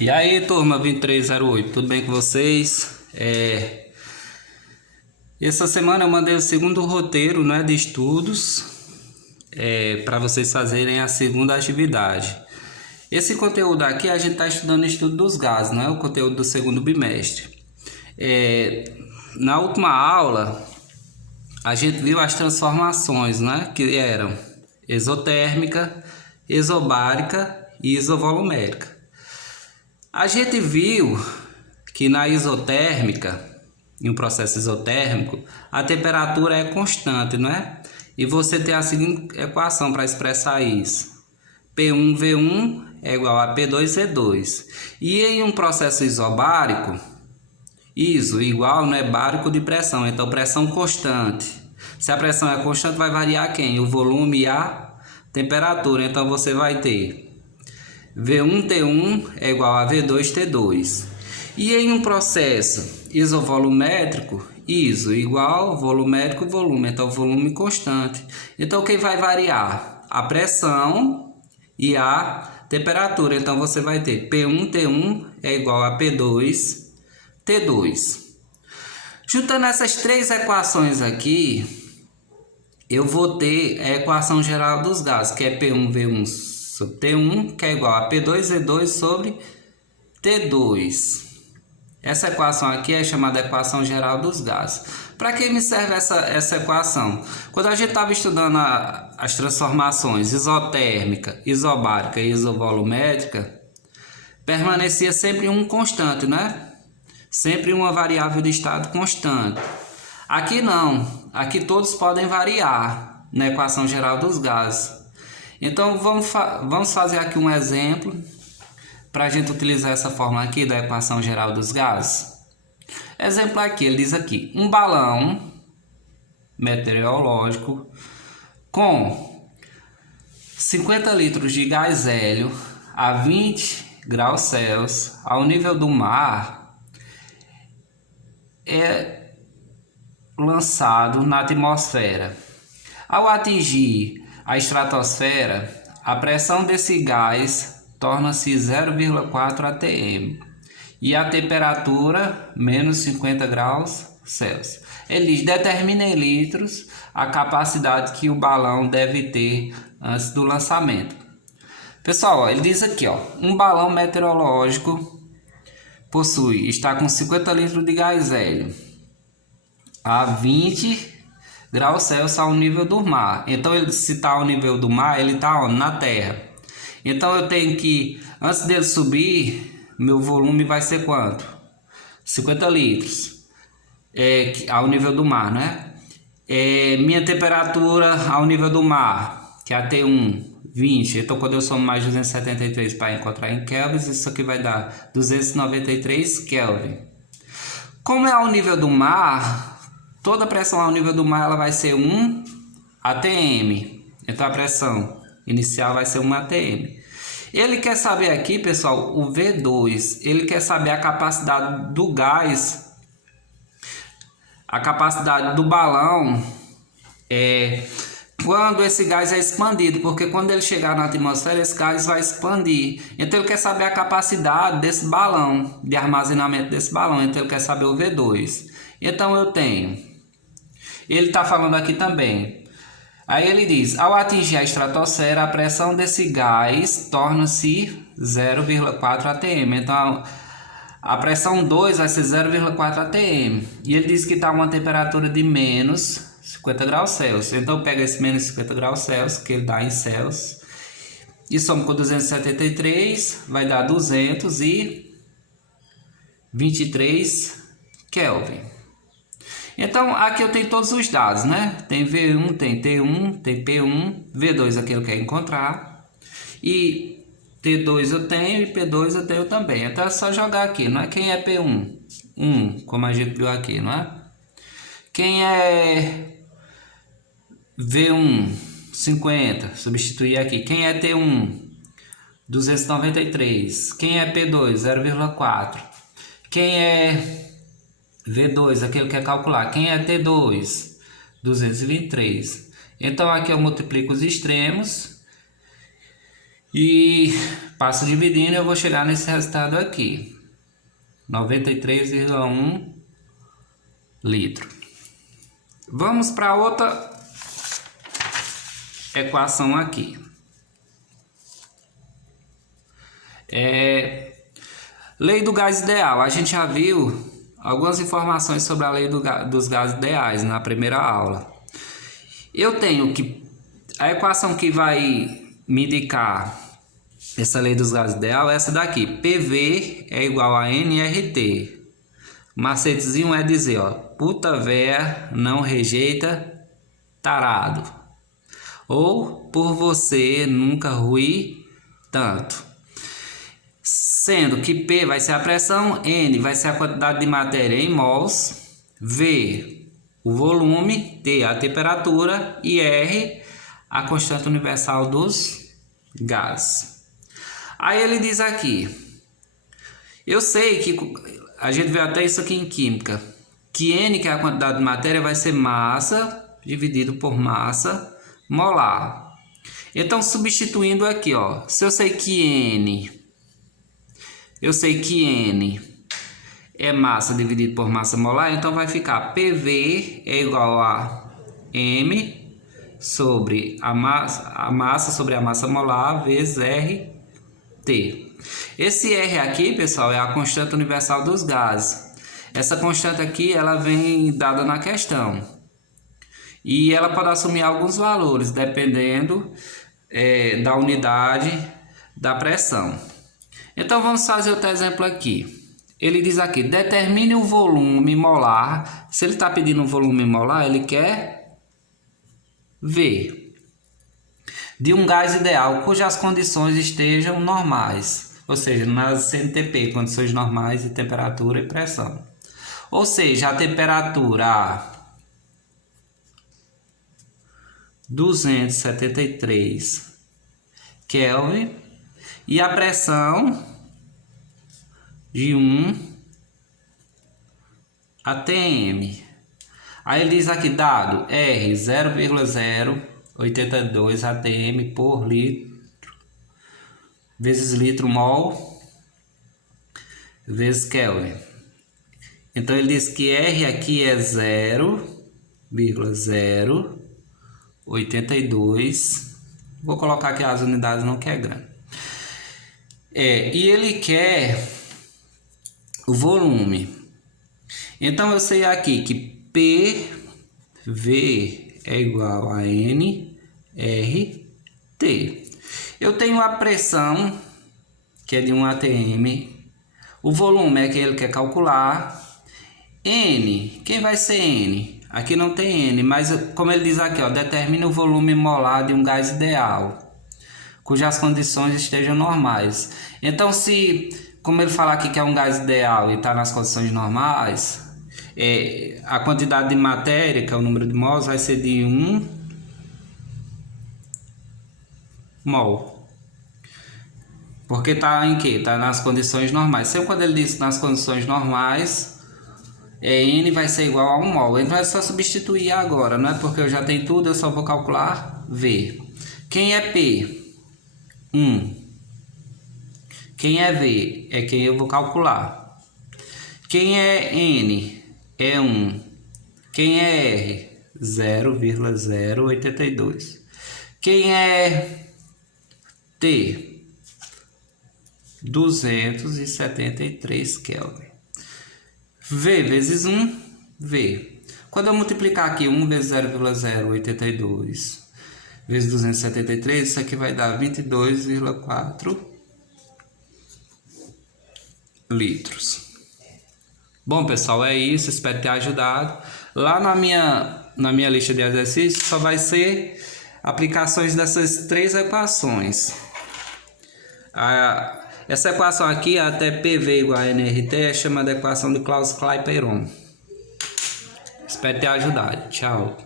E aí, turma 2308, tudo bem com vocês? Essa semana eu mandei o segundo roteiro, né, de estudos para vocês fazerem a segunda atividade. Esse conteúdo aqui a gente está estudando o estudo dos gases, não é o conteúdo do segundo bimestre. Na última aula a gente viu as transformações, né, que eram exotérmica, isobárica e isovolumérica. A gente viu que na isotérmica, em um processo isotérmico, a temperatura é constante, não é? E você tem a seguinte equação para expressar isso: P1V1 é igual a P2V2. E em um processo isobárico, iso igual, não é bárico de pressão, então pressão constante. Se a pressão é constante, vai variar quem? O volume e a temperatura. Então você vai ter V1T1 é igual a V2T2. E em um processo isovolumétrico, iso igual volumétrico volume, então volume constante. Então quem vai variar? A pressão e a temperatura. Então você vai ter P1T1 é igual a P2T2. Juntando essas três equações aqui, eu vou ter a equação geral dos gases, que é P1V1 sobre T1, que é igual a P2V2 sobre T2. Essa equação aqui é chamada equação geral dos gases. Para que me serve essa equação? Quando a gente estava estudando as transformações isotérmica, isobárica e isovolumétrica, permanecia sempre um constante, né? Sempre uma variável de estado constante. Aqui não. Aqui todos podem variar na equação geral dos gases. Então vamos fazer aqui um exemplo para a gente utilizar essa fórmula aqui da equação geral dos gases. Exemplo aqui, ele diz aqui: um balão meteorológico com 50 litros de gás hélio a 20 graus Celsius ao nível do mar é lançado na atmosfera. Ao atingir a estratosfera, a pressão desse gás torna-se 0,4 atm e a temperatura menos 50 graus Celsius. Ele determina em litros a capacidade que o balão deve ter antes do lançamento. Pessoal, ele diz aqui, um balão meteorológico está com 50 litros de gás hélio a 20 graus Celsius ao nível do mar. Então, se está ao nível do mar, ele está na terra. Então, eu tenho que, antes dele subir, meu volume vai ser quanto? 50 litros ao nível do mar, né? Minha temperatura ao nível do mar, que é a T1, 20. Então, quando eu somo mais 273 para encontrar em kelvins, isso aqui vai dar 293 Kelvin. Como é ao nível do mar, toda pressão ao nível do mar ela vai ser 1 atm. Então a pressão inicial vai ser 1 atm. Ele quer saber aqui, pessoal, o V2. Ele quer saber a capacidade do gás, a capacidade do balão quando esse gás é expandido, porque quando ele chegar na atmosfera, esse gás vai expandir. Então ele quer saber a capacidade desse balão, de armazenamento desse balão. Então ele quer saber o V2. Então eu tenho, ele está falando aqui também. Aí ele diz: ao atingir a estratosfera, a pressão desse gás torna-se 0,4 atm. Então a pressão 2 vai ser 0,4 atm. E ele diz que está uma temperatura de menos 50 graus Celsius. Então eu pego esse menos 50 graus Celsius, que ele dá em Celsius, e somo com 273, vai dar 223 Kelvin. Então aqui eu tenho todos os dados, né? Tem V1, tem T1, tem P1, V2 aqui eu quero encontrar, e T2 eu tenho e P2 eu tenho também. Então é só jogar aqui, não é? Quem é P1? 1, como a gente viu aqui, não é? Quem é V1? 50, substituir aqui. Quem é T1? 293. Quem é P2? 0,4. Quem é V2, aqui eu quero calcular. Quem é T2? 223. Então aqui eu multiplico os extremos E passo dividindo, eu vou chegar nesse resultado aqui. 93,1 litro. Vamos para outra equação aqui. Lei do gás ideal. A gente já viu algumas informações sobre a lei dos gases ideais na primeira aula. Eu tenho que a equação que vai me indicar essa lei dos gases ideal é essa daqui. PV é igual a nRT. Macetezinho é dizer, ó, puta véia não rejeita tarado. Ou por você nunca ruir tanto. Sendo que P vai ser a pressão, N vai ser a quantidade de matéria em mols, V o volume, T a temperatura e R a constante universal dos gases. Aí ele diz aqui, eu sei que a gente vê até isso aqui em química, que N, que é a quantidade de matéria, vai ser massa dividido por massa molar. Então, substituindo aqui, ó, se eu sei que N é massa dividido por massa molar, então vai ficar PV é igual a M sobre a massa sobre a massa molar vezes RT. Esse R aqui, pessoal, é a constante universal dos gases. Essa constante aqui, ela vem dada na questão. E ela pode assumir alguns valores, dependendo da unidade da pressão. Então, vamos fazer outro exemplo aqui. Ele diz aqui, determine o volume molar. Se ele está pedindo um volume molar, ele quer V de um gás ideal cujas condições estejam normais, ou seja, nas CNTP, condições normais de temperatura e pressão. Ou seja, a temperatura a 273 Kelvin e a pressão de 1 atm. Aí ele diz aqui, dado R 0,082 atm por litro vezes litro mol vezes Kelvin. Então ele diz que R aqui é 0,082. Vou colocar aqui as unidades não que é grande. E ele quer o volume. Então eu sei aqui que PV é igual a nRT. Eu tenho a pressão, que é de 1 atm. O volume é que ele quer calcular. N, quem vai ser N? Aqui não tem N, mas como ele diz aqui, ó, determine o volume molar de um gás ideal, cujas condições estejam normais. Então, como ele falar aqui que é um gás ideal e está nas condições normais, a quantidade de matéria, que é o número de mols, vai ser de 1 mol. Porque está em quê? Está nas condições normais. Sempre quando ele diz nas condições normais, N vai ser igual a 1 mol. Então é só substituir agora, não é? Porque eu já tenho tudo, eu só vou calcular V. Quem é P? 1. Quem é V? É quem eu vou calcular. Quem é N? É 1. Quem é R? 0,082. Quem é T? 273 Kelvin. V vezes 1, V. Quando eu multiplicar aqui 1 vezes 0,082 vezes 273, isso aqui vai dar 22,4 litros. Bom, pessoal, é isso. Espero ter ajudado. Lá na minha lista de exercícios só vai ser aplicações dessas três equações. Essa equação aqui, até PV igual a nRT, é chamada equação de Clausius-Clapeyron. Espero ter ajudado. Tchau.